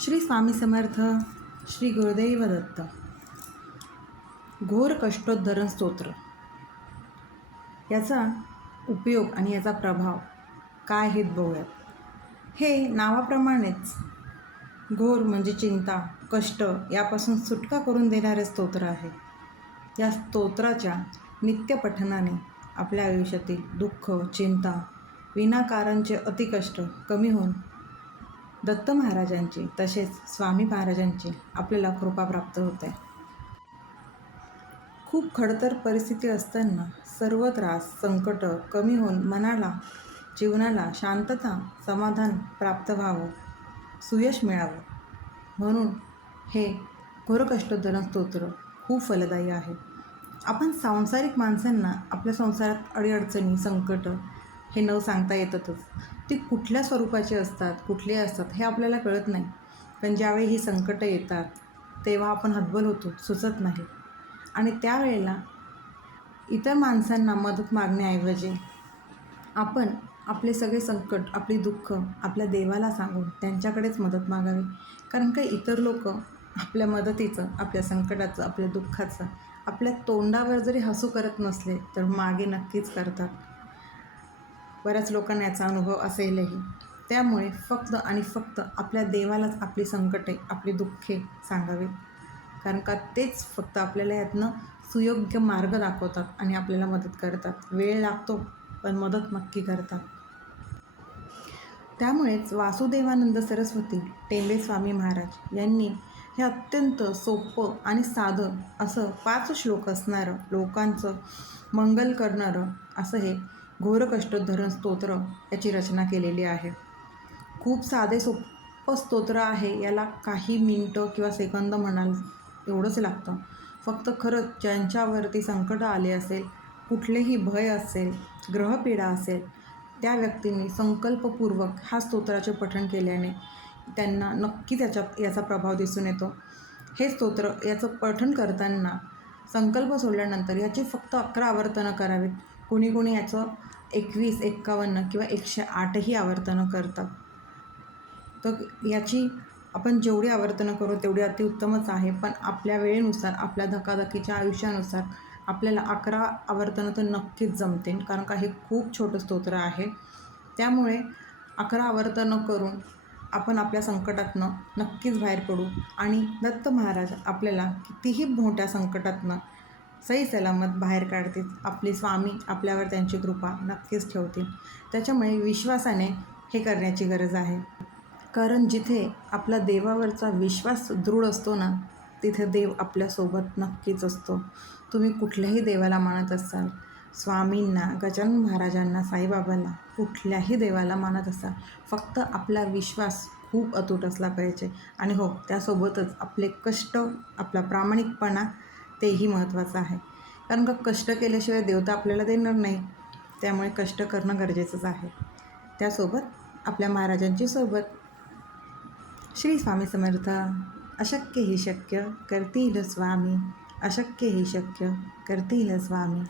श्री स्वामी समर्थ. श्री गुरुदेव दत्त. घोर कष्टोद्धरण स्तोत्र. याचा उपयोग आणि याचा प्रभाव काय आहेत बघूयात. हे नावाप्रमाणेच घोर म्हणजे चिंता, कष्ट यापासून सुटका करून देणारे स्तोत्र आहे. या स्तोत्राच्या नित्यपठनाने आपल्या आयुष्यातील दुःख, चिंता, विनाकारणचे अतिकष्ट कमी होऊन दत्त महाराजांची तसेच स्वामी महाराजांची आपल्याला कृपा प्राप्त होते. खूप खडतर परिस्थिती असताना सर्व त्रास, संकट कमी होऊन मनाला, जीवनाला शांतता, समाधान प्राप्त व्हावं, सुयश मिळावं म्हणून हे घोरकष्टोद्धरण स्तोत्र खूप फलदायी आहे. आपण सांसारिक माणसांना आपल्या संसारात अडीअडचणी, संकट हे न सांगता येतातच. ती कुठल्या स्वरूपाची असतात, कुठले असतात हे आपल्याला कळत नाही. पण ज्यावेळी ही संकटं येतात तेव्हा आपण हतबल होतो, सुचत नाही. आणि त्यावेळेला इतर माणसांना मदत मागण्याऐवजी आपण आपले सगळे संकट, आपली दुःख आपल्या देवाला सांगून त्यांच्याकडेच मदत मागावी. कारण काही इतर लोक आपल्या मदतीचं, आपल्या संकटाचं, आपल्या दुःखाचं आपल्या तोंडावर जरी हसू करत नसले तर मागे नक्कीच करतात. बऱ्याच लोकांना याचा अनुभव असेलही. त्यामुळे फक्त आणि फक्त आपल्या देवालाच आपली संकटे, आपली दुःखे सांगावीत. कारण का तेच फक्त आपल्याला यातनं सुयोग्य मार्ग दाखवतात आणि आपल्याला मदत करतात. वेळ लागतो पण मदत नक्की करतात. त्यामुळेच वासुदेवानंद सरस्वती टेंबे स्वामी महाराज यांनी हे अत्यंत सोपं आणि साधं असं 5 श्लोक असणारं, लोकांचं मंगल करणारं असं हे घोरकष्टोद्धरण स्तोत्र याची रचना केलेली आहे. खूप साधे सोपं स्तोत्र आहे. याला काही मिनटं किंवा सेकंद म्हणाल एवढंच लागतं. फक्त खरंच ज्यांच्यावरती संकट आले असेल, कुठलेही भय असेल, ग्रहपीडा असेल, त्या व्यक्तींनी संकल्पपूर्वक ह्या स्तोत्राचे पठण केल्याने त्यांना नक्कीच याचा प्रभाव दिसून येतो. हे स्तोत्र याचं पठण करताना संकल्प सोडल्यानंतर याची फक्त 11 आवर्तनं करावीत. कोणी कोणी याचं 21, 51 किंवा 108ही आवर्तनं करतात. तर याची आपण जेवढी आवर्तनं करू तेवढी अतिउत्तमच आहे. पण आपल्या वेळेनुसार, आपल्या धकाधकीच्या आयुष्यानुसार आपल्याला 11 आवर्तनं तर नक्कीच जमतील. कारण का हे खूप छोटं स्तोत्र आहे. त्यामुळे 11 आवर्तनं करून आपण आपल्या संकटातनं नक्कीच बाहेर पडू आणि दत्त महाराज आपल्याला कितीही मोठ्या संकटातनं सही सलामत बाहेर काढतील. आपले स्वामी आपल्यावर त्यांची कृपा नक्कीच ठेवतील. त्याच्यामुळे विश्वासाने हे करण्याची गरज आहे. कारण जिथे आपला देवावरचा विश्वास दृढ असतो ना, तिथे देव आपल्यासोबत नक्कीच असतो. तुम्ही कुठल्याही देवाला मानत असाल, स्वामींना, गजानन महाराजांना, साईबाबाला, कुठल्याही देवाला मानत असाल, फक्त आपला विश्वास खूप अतूट असला पाहिजे. आणि हो, त्यासोबतच आपले कष्ट, आपला प्रामाणिकपणा तेही महत्त्वाचं आहे. कारण का कष्ट केल्याशिवाय देवता आपल्याला देणार नाही. त्यामुळे कष्ट करणं गरजेचंच आहे. त्यासोबत आपल्या महाराजांची सोबत. श्री स्वामी समर्थ. अशक्य ही शक्य करतील स्वामी, अशक्य ही शक्य करतील स्वामी.